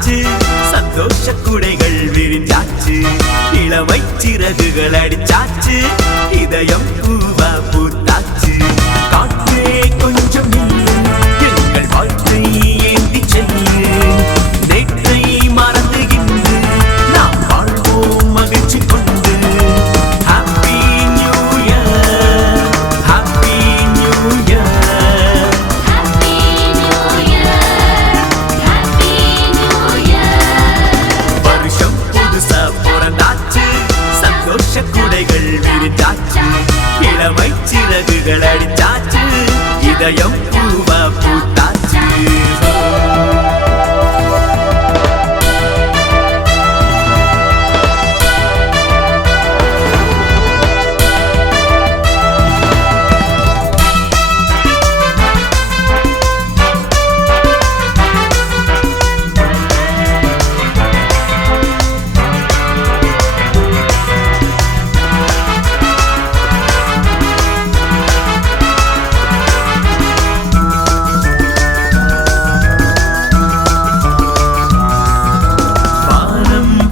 விரிஞ்சாச்சு, சந்தோஷ குடைகள் விரிஞ்சாச்சு, இளமை சிறகுகள் அடிச்சாச்சு, இதயம் பூவா பூத்தாச்சு. காற்றே கொஞ்சம் நில்லு, எங்கள் வாழ்க்கை ஏந்தி செல்லு, நேற்றை மறந்து இன்று நாம் வாழ்வோம் மகிழ்ச்சி கொண்டு. Happy new year, happy new year. சந்தோஷ குடைகள் விரிஞ்சாச்சு, இளமை சிறகுகள் அடிச்சாச்சு, இதயம் பூவா பூத்தாச்சு.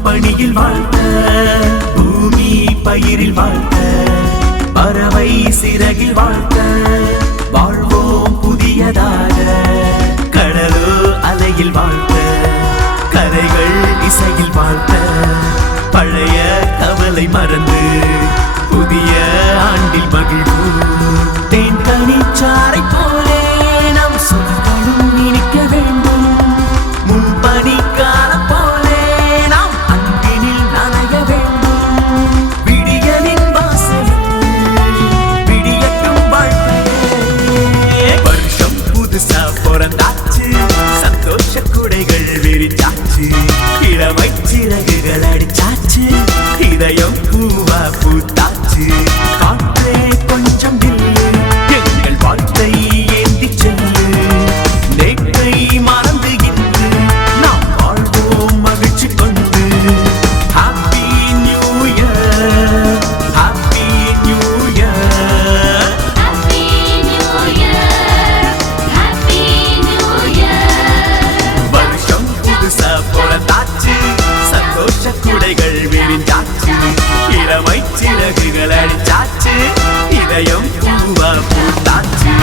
பணியில் வாழ்த்த, பூமி பயிரில் வாழ்த்த, பறவை சிறகில் வாழ்த்த, வாழ்வோம் புதியதாக. கடலோ அலையில் வாழ்த்த, கரைகள் இசையில் வாழ்த்த, பழைய கவலை மறந்து புதிய ஆண்டில் மகிழ்வோம். தேன் கனிச்சாறை போலே நம் சொற்களும் இனிக்க வேண்டும், முன்பனிக்கால போலே சந்தோஷ குடைகள் விரிச்சாச்சு, இளமை சிறகுகள் அடிச்சாச்சு, இதயம் பூவா பூத்தாச்சு. காற்றே கொஞ்சம் நில்லு, எங்கள் வாழ்க்கை ஏந்தி செல்லு, நேற்றை மறந்து இன்று நாம் வாழ்வோம் மகிழ்ச்சி கொண்டு. Happy new year, happy new year. சந்தோஷ குடைகள் விரிஞ்சாச்சு, இளமை சிறகுகள் அடிச்சாச்சு, இதயம் பூவா பூத்தாச்சு.